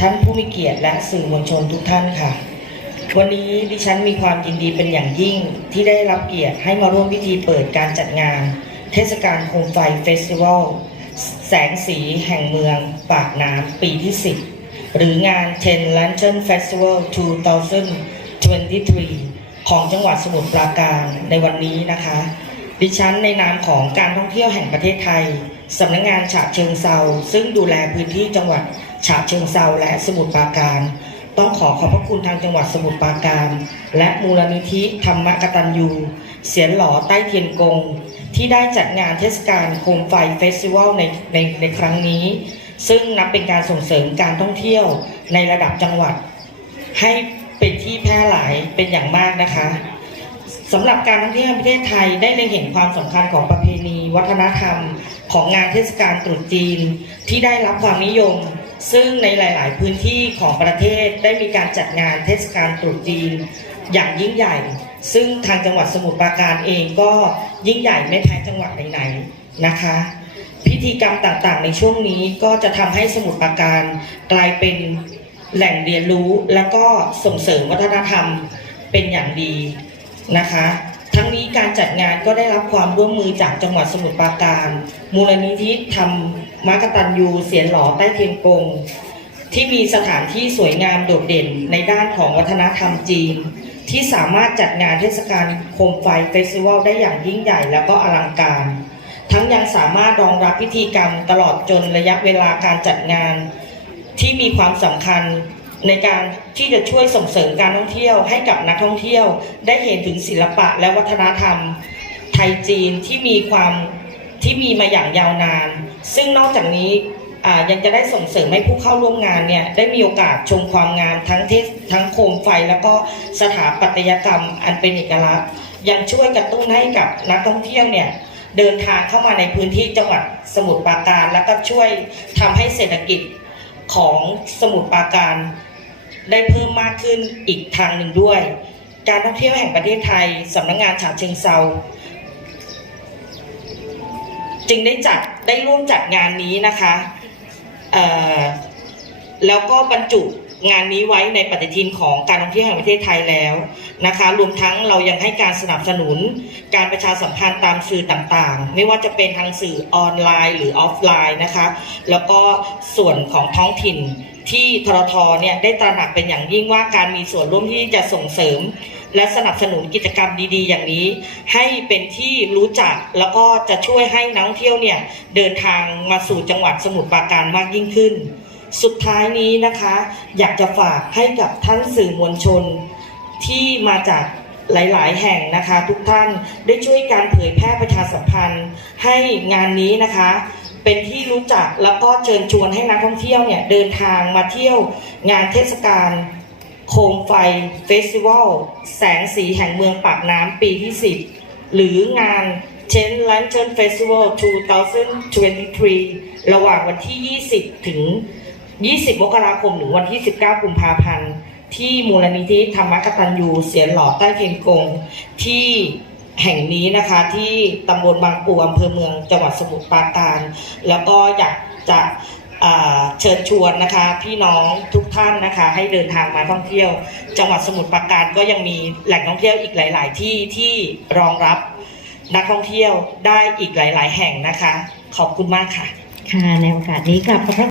ท่านผู้มีเกียรติและสื่อมวลชนทุกท่านค่ะ วันนี้ดิฉันมีความยินดีเป็นอย่างยิ่งที่ได้รับเกียรติให้มาร่วมพิธีเปิดการจัดงาน เทศกาลโคมไฟเฟสติวัลแสงสีแห่งเมืองปากน้ำปีที่ 10 หรืองาน10 Lantern Festival 2023 ของจังหวัดสมุทรปราการในวันนี้นะคะ ดิฉันในนามของการท่องเที่ยวแห่งประเทศไทยสำนักงงานฉะเชิงเซาซึ่งดูแลพื้นที่จังหวัด ฉะเชิงเซาและสมุทรปราการ ต้องขอขอบพระคุณทางจังหวัดสมุทรปราการ และมูลนิธิธรรมกตัญญูเสียนหล่อใต้เทียนกง ที่ได้จัดงานเทศกาลโคมไฟเฟสติวัลในในในครั้งนี้ ซึ่งนับเป็นการส่งเสริมการท่องเที่ยวในระดับจังหวัด ให้เป็นที่แพร่หลายเป็นอย่างมากนะคะสำหรับการท่องเที่ยวประเทศไทยได้เล็งเห็นความสำคัญของประเพณี วัฒนธรรม ของงานเทศกาลตรุษจีน ที่ได้รับความนิยม ซึ่งในหลาย ๆ พื้นที่ของประเทศได้มีการจัดงานเทศกาลตรุษจีนอย่างยิ่งใหญ่ ซึ่งทางจังหวัดสมุทรปราการเองก็ยิ่งใหญ่ไม่แพ้จังหวัดไหน ๆ นะคะ พิธีกรรมต่าง ๆ ในช่วงนี้ก็จะทำให้สมุทรปราการกลายเป็นแหล่งเรียนรู้แล้วก็ส่งเสริมวัฒนธรรมเป็นอย่างดีนะคะ ทั้งนี้การจัดงานก็ได้รับความร่วมมือจากจังหวัดสมุทรปราการ มูลนิธิธรร มมกตัญญูเสียนหล่อใต้เทียนกง ที่มีสถานที่สวยงามโดดเด่นในด้านของวัฒนธรรมจีน ที่สามารถจัดงานเทศกาลโคมไฟเฟสติวัลได้อย่างยิ่งใหญ่แล้วก็อลังการ ทั้งยังสามารถรองรับพิธีกรรมตลอดจนระยะเวลาการจัดงาน ที่มีความสำคัญในการที่จะช่วยส่งเสริมการท่องเที่ยวให้กับนักท่องเที่ยว ได้เห็นถึงศิลปะและวัฒนธรรม ไทยจีนที่มีความ ที่มีมาอย่างยาวนาน ซึ่งนอกจากนี้ยังจะได้ส่งเสริมให้ผู้เข้าร่วมงานเนี่ยได้มีโอกาสชมความงามทั้งเทศทั้งโคมไฟ แล้วก็สถาปัตยกรรมอันเป็นเอกลักษณ์ ยังช่วยกระตุ้นให้กับนักท่องเที่ยวเนี่ยเดินทางเข้ามาในพื้นที่จังหวัดสมุทรปราการ แล้วก็ช่วยทำให้เศรษฐกิจของสมุทรปราการ ได้เพิ่มมากขึ้นอีกทางหนึ่งด้วย การท่องเที่ยวแห่งประเทศไทยสำนักงานฉะเชิงเซา จึงได้จัดได้ร่วมจัดงานนี้นะคะแล้วก็บรรจุงานนี้ไว้ในปฏิทินของการท่องเที่ยวแห่งประเทศไทยแล้วนะคะ รวมทั้งเรายังให้การสนับสนุน การประชาสัมพันธ์ตามสื่อต่างๆ ไม่ว่าจะเป็นทางสื่อออนไลน์หรือออฟไลน์นะคะ แล้วก็ส่วนของท้องถิ่นที่ทรทเนี่ยได้ตระหนักเป็นอย่างยิ่งว่าการมีส่วนร่วมที่จะส่งเสริม และสนับสนุนกิจกรรมดีๆ อย่างนี้ ให้เป็นที่รู้จักแล้วก็จะช่วยให้นักท่องเที่ยวเนี่ยเดินทางมาสู่จังหวัดสมุทรปราการมากยิ่งขึ้น สุดท้ายนี้นะคะ อยากจะฝากให้กับท่านสื่อมวลชน ที่มาจากหลายๆ แห่งนะคะ ทุกท่านได้ช่วยการเผยแพร่ประชาสัมพันธ์ให้งานนี้นะคะเป็นที่รู้จักแล้วก็เชิญชวนให้นักท่องเที่ยวเนี่ยเดินทางมาเที่ยวงานเทศกาล โคมไฟเฟสติวัลแสงสีแห่งเมืองปากน้ำปีที่ 10 หรืองาน Chen Lantern Festival 2023 ระหว่างวันที่ 20 ถึง 20 มกราคม ถึงวันที่ 19 กุมภาพันธ์ ที่มูลนิธิธรรมกตัญญูเสียนหล่อใต้เทียนกง ที่แห่งนี้นะคะที่ตำบลบางปูอำเภอเมืองจังหวัดสมุทรปราการ แล้วก็อยากจะ เชิญชวนนะคะ พี่น้องทุกท่านนะคะ ให้เดินทางมาท่องเที่ยว จังหวัดสมุทรปราการก็ยังมีแหล่งท่องเที่ยวอีกหลาย ๆ ที่ที่รองรับนักท่องเที่ยวได้อีกหลาย ๆ แห่งนะคะ ขอบคุณมากค่ะ ค่ะในโอกาสนี้กับขอบพระ